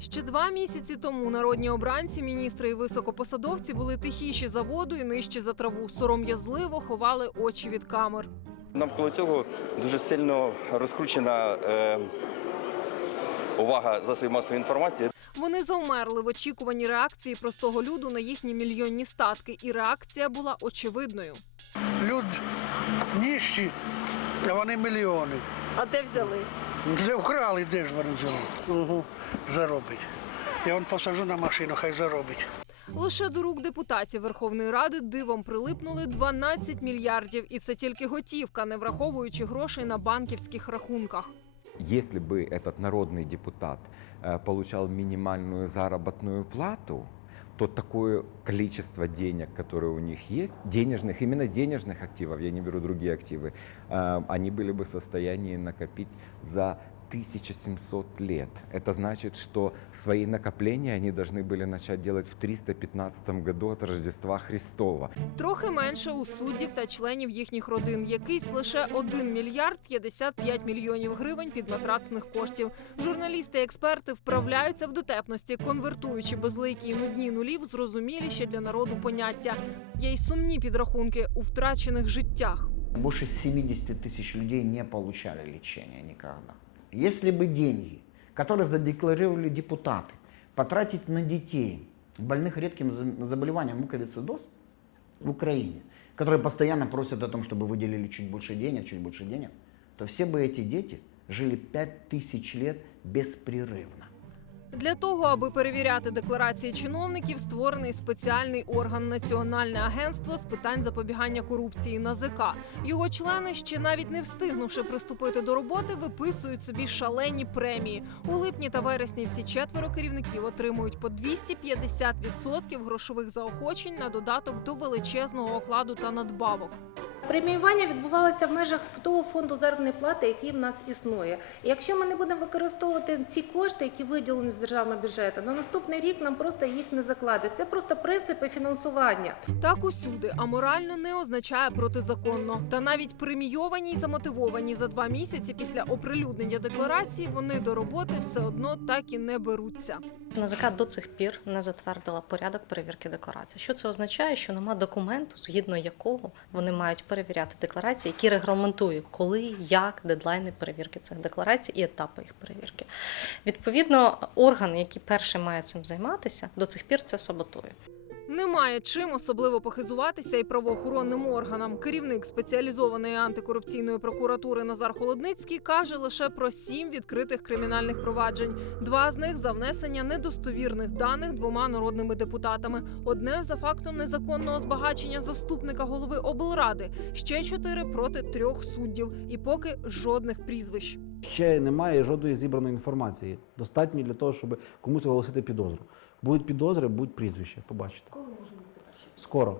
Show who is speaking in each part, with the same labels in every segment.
Speaker 1: Ще два місяці тому народні обранці, міністри і високопосадовці були тихіші за воду і нижчі за траву. Сором'язливо ховали очі від камер.
Speaker 2: Навколо цього дуже сильно розкручена е, увага засобів масової інформації.
Speaker 1: Вони завмерли в очікуванні реакції простого люду на їхні мільйонні статки, і реакція була очевидною.
Speaker 3: Люд ніщі, а вони мільйони.
Speaker 1: А де взяли?
Speaker 3: Де вкрали, де ж вони взяли? Угу. Заробить. Я вон посажу на машину, хай заробить.
Speaker 1: Лише до рук депутатів Верховної Ради дивом прилипнули 12 мільярдів, і це тільки готівка, не враховуючи грошей на банківських рахунках.
Speaker 4: Если бы этот народный депутат э, получал минимальную заработную плату, то такое количество денег, которые у них есть, денежных, именно денежных активов, я не беру другие активы, э, они были бы в состоянии накопить за 1700 лет. Это значит, что свои накопления они должны были начать делать в 315 году от Рождества Христова.
Speaker 1: Трохи менше у суддів та членів їхніх родин. Якийсь лише 1 мільярд 55 мільйонів гривень під матрацних коштів. Журналісти і експерти вправляються в дотепності, конвертуючи безликі й нудні нулі в зрозуміліші для народу поняття. Є й сумні підрахунки у втрачених життях.
Speaker 5: Больше 70 тысяч людей не получали лечения никогда. Если бы деньги, которые задекларировали депутаты, потратить на детей, больных редким за- заболеванием муковисцидоз в Украине, которые постоянно просят о том, чтобы выделили чуть больше денег, чуть больше денег, то все бы эти дети жили 5000 лет беспрерывно.
Speaker 1: Для того, аби перевіряти декларації чиновників, створений спеціальний орган Національне агентство з питань запобігання корупції НАЗК. Його члени, ще навіть не встигнувши приступити до роботи, виписують собі шалені премії. У липні та вересні всі четверо керівників отримують по 250% грошових заохочень на додаток до величезного окладу та надбавок.
Speaker 6: Преміювання відбувалося в межах того фонду заробітної плати, який в нас існує. І якщо ми не будемо використовувати ці кошти, які виділені з державного бюджету, на наступний рік нам просто їх не закладуть. Це просто принципи фінансування.
Speaker 1: Так усюди аморально не означає протизаконно. Та навіть премійовані й замотивовані за два місяці після оприлюднення декларації вони до роботи все одно так і не беруться.
Speaker 7: НАЗК до цих пір не затвердила порядок перевірки декларацій. Що це означає? Що нема документу, згідно якого вони мають перевіряти декларації, які регламентують, коли, як, дедлайни перевірки цих декларацій і етапи їх перевірки. Відповідно, орган, який перший має цим займатися, до цих пір це саботує.
Speaker 1: Немає чим особливо похизуватися і правоохоронним органам. Керівник спеціалізованої антикорупційної прокуратури Назар Холодницький каже лише про сім відкритих кримінальних проваджень. Два з них за внесення недостовірних даних двома народними депутатами. Одне за фактом незаконного збагачення заступника голови облради. Ще чотири проти трьох суддів. І поки жодних прізвищ.
Speaker 8: Ще немає жодної зібраної інформації. Достатньо для того, щоб комусь оголосити підозру. Будуть підозри, будуть прізвища. Побачите. Коли можуть бути перші? Скоро.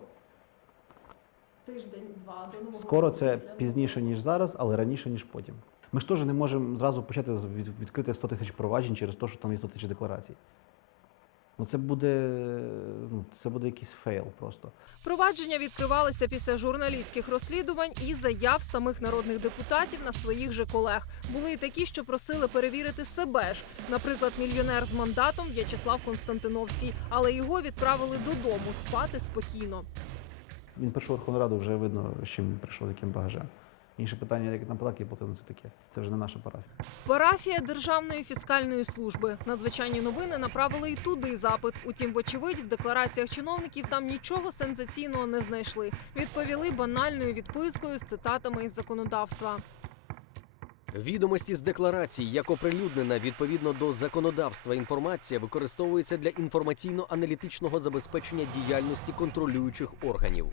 Speaker 8: Тиждень-два до Скоро це пізніше, ніж зараз, але раніше, ніж потім. Ми ж теж не можемо зразу почати від- відкрити 100 тисяч проваджень через те, що там є 100 тисяч декларацій. Ну це буде, ну, це буде якийсь фейл просто.
Speaker 1: Провадження відкривалися після журналістських розслідувань і заяв самих народних депутатів на своїх же колег. Були й такі, що просили перевірити себе ж. Наприклад, мільйонер з мандатом В'ячеслав Константиновський, але його відправили додому спати спокійно.
Speaker 8: Він прийшов в Верховну Раду, вже видно, з чим він прийшов, з яким багажем. Інше питання, як нам податки платили, це таке. Це вже не наша парафія.
Speaker 1: Парафія Державної фіскальної служби. Надзвичайні новини направили й туди запит. Утім, вочевидь, в деклараціях чиновників там нічого сенсаційного не знайшли. Відповіли банальною відпискою з цитатами із законодавства.
Speaker 9: Відомості з декларацій, як оприлюднена відповідно до законодавства, інформація використовується для інформаційно-аналітичного забезпечення діяльності контролюючих органів.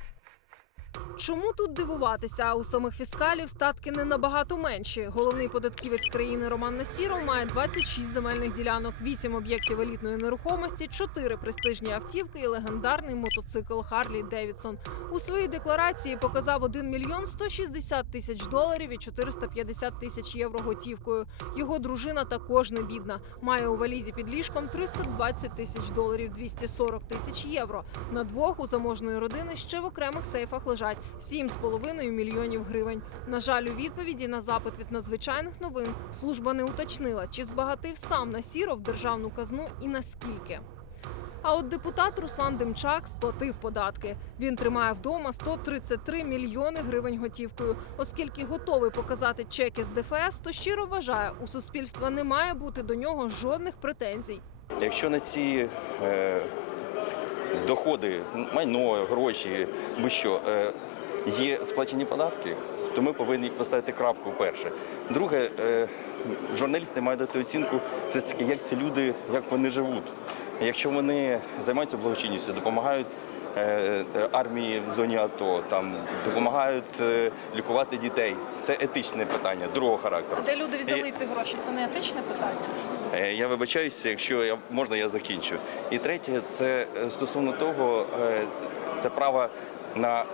Speaker 1: Чому тут дивуватися? У самих фіскалів статки не набагато менші. Головний податківець країни Роман Насіров має 26 земельних ділянок, 8 об'єктів елітної нерухомості, 4 престижні автівки і легендарний мотоцикл Харлі Девідсон. У своїй декларації показав 1 мільйон 160 тисяч доларів і 450 тисяч євро готівкою. Його дружина також не бідна. Має у валізі під ліжком 320 тисяч доларів, 240 тисяч євро. На двох у заможної родини ще в окремих сейфах лежать 7,5 мільйонів гривень. На жаль, у відповіді на запит від надзвичайних новин служба не уточнила, чи збагатив сам Насіров державну казну і наскільки. А от депутат Руслан Демчак сплатив податки. Він тримає вдома 133 мільйони гривень готівкою. Оскільки готовий показати чеки з ДФС, то щиро вважає, у суспільства не має бути до нього жодних претензій.
Speaker 2: Якщо на ці е, доходи, майно, гроші, будь-що, е, є сплачені податки, то ми повинні поставити крапку перше. Друге, е, журналісти мають дати оцінку все ж таки, як ці люди, як вони живуть. Якщо вони займаються благочинністю, допомагають е, армії в зоні АТО, там допомагають лікувати дітей. Це етичне питання другого характеру.
Speaker 1: Де люди
Speaker 2: взяли
Speaker 1: ці гроші? Це не етичне питання.
Speaker 2: Е, Я вибачаюся, якщо я можна, я закінчу. І третє, це е, стосовно того, е, це право на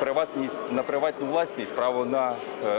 Speaker 2: приватність, на приватну власність, право на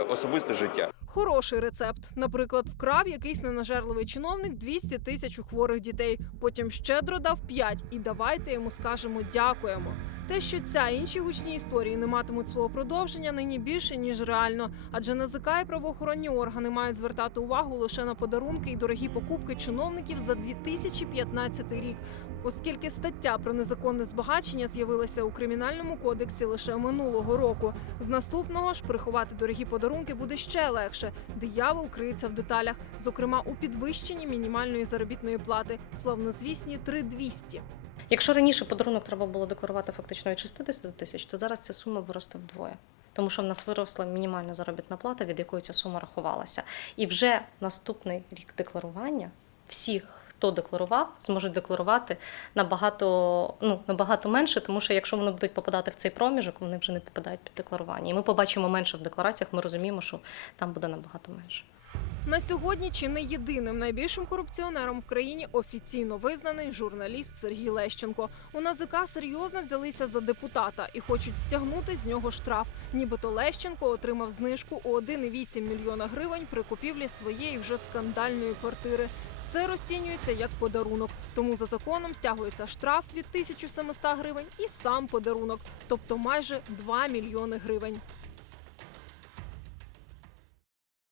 Speaker 2: особисте життя.
Speaker 1: Хороший рецепт. Наприклад, вкрав якийсь ненажерливий чиновник 200 тисяч у хворих дітей. Потім щедро дав 5 і давайте йому скажемо дякуємо. Те, що ця і інші гучні історії не матимуть свого продовження, нині більше ніж реально. Адже НАЗК і правоохоронні органи мають звертати увагу лише на подарунки і дорогі покупки чиновників за 2015 рік, оскільки стаття про незаконне збагачення з'явилася у кримінальному кодексі лише минулого року. З наступного ж приховати дорогі подарунки буде ще легше. Диявол криється в деталях, зокрема у підвищенні мінімальної заробітної плати, славнозвісні 3200.
Speaker 7: Якщо раніше подарунок треба було декларувати фактично від 60 тисяч, то зараз ця сума виросте вдвоє. Тому що в нас виросла мінімальна заробітна плата, від якої ця сума рахувалася. І вже наступний рік декларування всі, хто декларував, зможуть декларувати набагато, ну, набагато менше, тому що якщо вони будуть попадати в цей проміжок, вони вже не підпадають під декларування. І ми побачимо менше в деклараціях, ми розуміємо, що там буде набагато менше.
Speaker 1: На сьогодні чи не єдиним найбільшим корупціонером в країні офіційно визнаний журналіст Сергій Лещенко. У НАЗК серйозно взялися за депутата і хочуть стягнути з нього штраф. Нібито Лещенко отримав знижку у 1,8 мільйона гривень при купівлі своєї вже скандальної квартири. Це розцінюється як подарунок, тому за законом стягується штраф від 1700 гривень і сам подарунок, тобто майже 2 мільйони гривень.